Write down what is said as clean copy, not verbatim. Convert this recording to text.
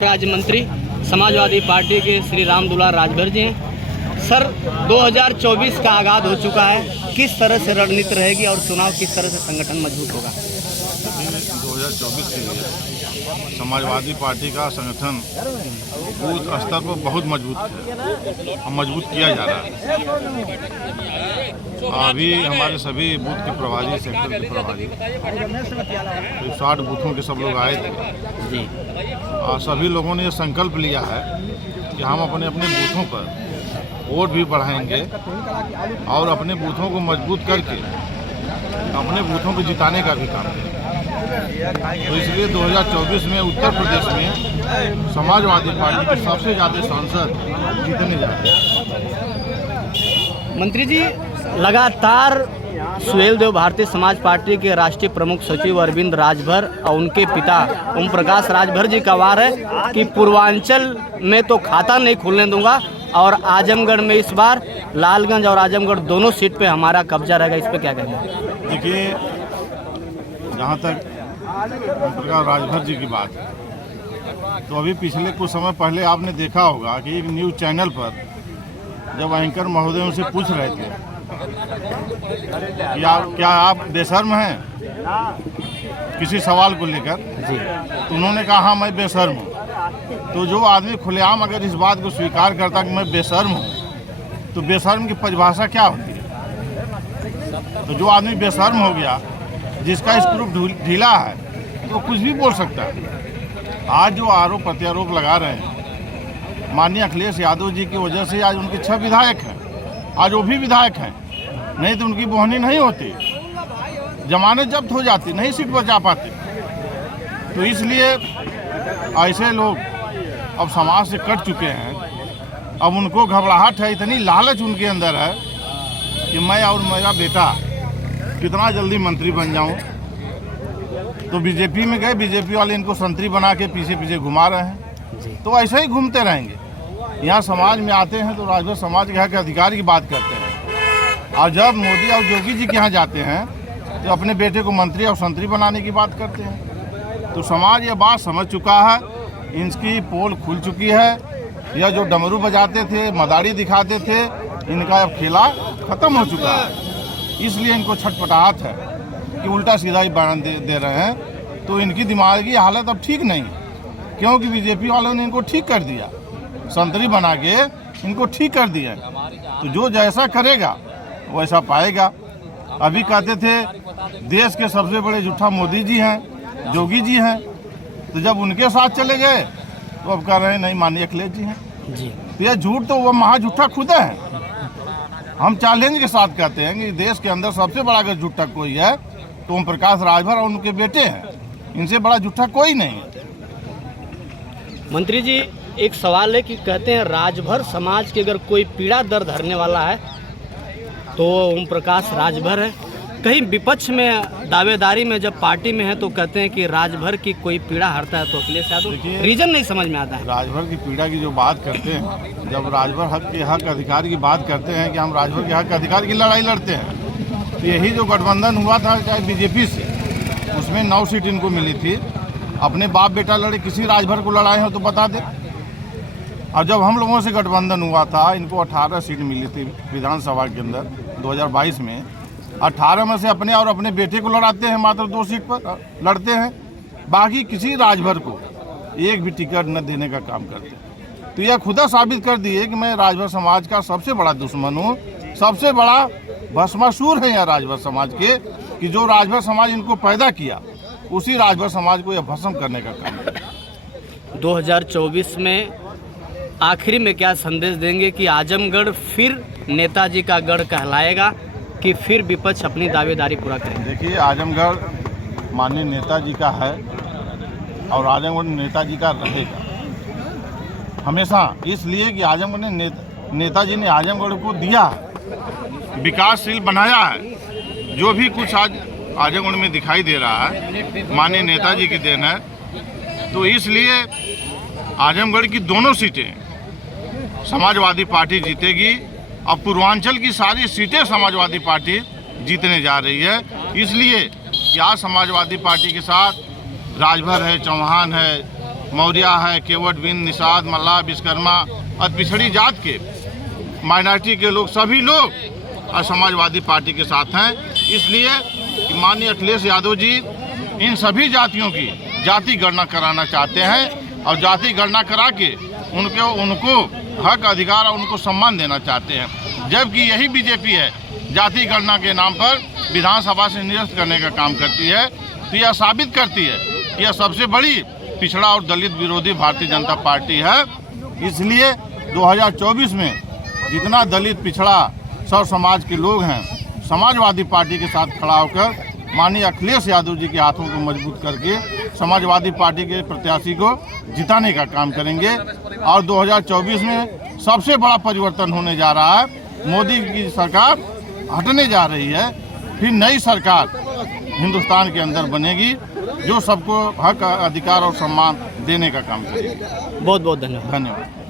राज्य मंत्री समाजवादी पार्टी के श्री राम दुलार राजभर जी हैं। सर, 2024 का आगाज हो चुका है, किस तरह से रणनीति रहेगी और चुनाव किस तरह से संगठन मजबूत होगा? 2024 के लिए समाजवादी पार्टी का संगठन बूथ स्तर पर बहुत मजबूत है और मजबूत किया जा रहा है। अभी हमारे सभी बूथ के प्रभारी, सेक्टर के प्रभारी, 60 बूथों के सब लोग आए थे जी। और सभी लोगों ने ये संकल्प लिया है कि हम अपने अपने बूथों पर वोट भी बढ़ाएंगे और अपने बूथों को मजबूत करके अपने बूथों को जिताने का भी काम करेंगे। तो इसलिए 2024 में उत्तर प्रदेश में समाजवादी पार्टी के सबसे ज़्यादा सांसद जीतने जा रहे हैं। मंत्री जी, लगातार सुहेल देव भारतीय समाज पार्टी के राष्ट्रीय प्रमुख सचिव अरविंद राजभर और उनके पिता ओम प्रकाश राजभर जी का वार है कि पूर्वांचल में तो खाता नहीं खुलने दूंगा और आजमगढ़ में इस बार लालगंज और आजमगढ़ दोनों सीट पे हमारा कब्जा रहेगा। इस पे क्या कहेंगे? देखिए, जहाँ तक ओम प्रकाश राजभर जी की बात है, तो अभी पिछले कुछ समय पहले आपने देखा होगा कि एक न्यूज़ चैनल पर जब एंकर महोदय उनसे पूछ रहे थे कि क्या आप बेशर्म हैं किसी सवाल को लेकर, तो उन्होंने कहा हाँ मैं बेशर्म हूँ। तो जो आदमी खुलेआम अगर इस बात को स्वीकार करता कि मैं बेशर्म हूँ, तो बेशर्म की परिभाषा क्या होती है? तो जो आदमी बेशर्म हो गया, जिसका स्क्रू ढीला है, तो कुछ भी बोल सकता है। आज जो आरोप प्रत्यारोप लगा रहे हैं माननीय अखिलेश यादव जी की वजह से आज उनके 6 विधायक हैं, आज वो भी विधायक हैं, नहीं तो उनकी बोहनी नहीं होती, जमानत जब्त हो जाती, नहीं सीट बचा पाते। तो इसलिए ऐसे लोग अब समाज से कट चुके हैं। अब उनको घबराहट है, इतनी लालच उनके अंदर है कि मैं और मेरा बेटा कितना जल्दी मंत्री बन जाऊं। तो बीजेपी में गए, बीजेपी वाले इनको संतरी बना के पीछे पीछे घुमा रहे हैं। तो ऐसे ही घूमते रहेंगे। यहाँ समाज में आते हैं तो राजभर समाज के हक अधिकार की बात करते हैं, और जब मोदी और योगी जी के यहाँ जाते हैं तो अपने बेटे को मंत्री और संतरी बनाने की बात करते हैं। तो समाज ये बात समझ चुका है, इनकी पोल खुल चुकी है। यह जो डमरू बजाते थे, मदारी दिखाते थे, इनका अब खेला खत्म हो चुका है। इसलिए इनको छटपटाहट है कि उल्टा सीधा ही बयान दे रहे हैं। तो इनकी दिमागी हालत अब ठीक नहीं, क्योंकि बीजेपी वालों ने इनको ठीक कर दिया, संतरी बना के इनको ठीक कर दिया। तो जो जैसा करेगा वैसा पाएगा। अभी कहते थे देश के सबसे बड़े झूठा मोदी जी हैं, योगी जी हैं, तो जब उनके साथ चले गए तो अब कह रहे हैं नहीं माननीय अखिलेश जी हैं जी। तो यह झूठ तो वो महा झूठा खुद है। हम चैलेंज के साथ कहते हैं कि देश के अंदर सबसे बड़ा अगर झूठा कोई है तो ओम प्रकाश राजभर और उनके बेटे हैं, इनसे बड़ा झूठा कोई नहीं है। मंत्री जी, एक सवाल है कि कहते हैं राजभर समाज की अगर कोई पीड़ा दर्द हरने वाला है तो ओम प्रकाश राजभर है। कहीं विपक्ष में दावेदारी में जब पार्टी में है तो कहते हैं कि राजभर की कोई पीड़ा हरता है तो अखिलेश यादव, रीजन नहीं समझ में आता है। राजभर की पीड़ा की जो बात करते हैं, जब राजभर हक अधिकार की बात करते हैं कि हम राजभर के हक अधिकार की लड़ाई लड़ते हैं, तो यही जो गठबंधन हुआ था चाहे बीजेपी से, उसमें 9 सीट इनको मिली थी। अपने बाप बेटा लड़े, किसी राजभर को लड़ाए हो तो बता दे। और जब हम लोगों से गठबंधन हुआ था, इनको 18 सीट मिली थी विधानसभा के अंदर 2022 में। 18 में से अपने और अपने बेटे को लड़ाते हैं, मात्र 2 सीट पर लड़ते हैं, बाकी किसी राजभर को एक भी टिकट न देने का काम करते हैं। तो यह खुदा साबित कर दिए कि मैं राजभर समाज का सबसे बड़ा दुश्मन हूँ, सबसे बड़ा भस्मासुर है यह राजभर समाज के, कि जो राजभर समाज इनको पैदा किया उसी राजभर समाज को यह भस्म करने का काम है। 2024 में आखिरी में क्या संदेश देंगे कि आजमगढ़ फिर नेताजी का गढ़ कहलाएगा कि फिर विपक्ष अपनी दावेदारी पूरा करेंगे? देखिए, आजमगढ़ माननीय नेताजी का है और आजमगढ़ नेताजी का रहेगा हमेशा, इसलिए कि आजमगढ़ ने नेताजी ने आजमगढ़ को दिया, विकासशील बनाया है। जो भी कुछ आज आजमगढ़ में दिखाई दे रहा है माननीय नेताजी की देन है। तो इसलिए आजमगढ़ की दोनों सीटें समाजवादी पार्टी जीतेगी और पूर्वांचल की सारी सीटें समाजवादी पार्टी जीतने जा रही है। इसलिए क्या समाजवादी पार्टी के साथ राजभर है, चौहान है, मौर्या है, केवट, बिंद, निषाद, मल्लाह, विश्वकर्मा और पिछड़ी जात के माइनॉरिटी के लोग, सभी लोग और समाजवादी पार्टी के साथ हैं। इसलिए कि माननीय अखिलेश यादव जी इन सभी जातियों की जाति गणना कराना चाहते हैं और जाति गणना करा के उनको हक, अधिकार और उनको सम्मान देना चाहते हैं। जबकि यही बीजेपी है जाति गणना के नाम पर विधानसभा से निरस्त करने का काम करती है। तो यह साबित करती है कि यह सबसे बड़ी पिछड़ा और दलित विरोधी भारतीय जनता पार्टी है। इसलिए 2024 में जितना दलित, पिछड़ा, सर्व समाज के लोग हैं, समाजवादी पार्टी के साथ खड़ा होकर माननीय अखिलेश यादव जी के हाथों को मजबूत करके समाजवादी पार्टी के प्रत्याशी को जिताने का काम करेंगे। और 2024 में सबसे बड़ा परिवर्तन होने जा रहा है। मोदी की सरकार हटने जा रही है, फिर नई सरकार हिंदुस्तान के अंदर बनेगी जो सबको हक, अधिकार और सम्मान देने का काम करेगी। बहुत बहुत धन्यवाद। धन्यवाद।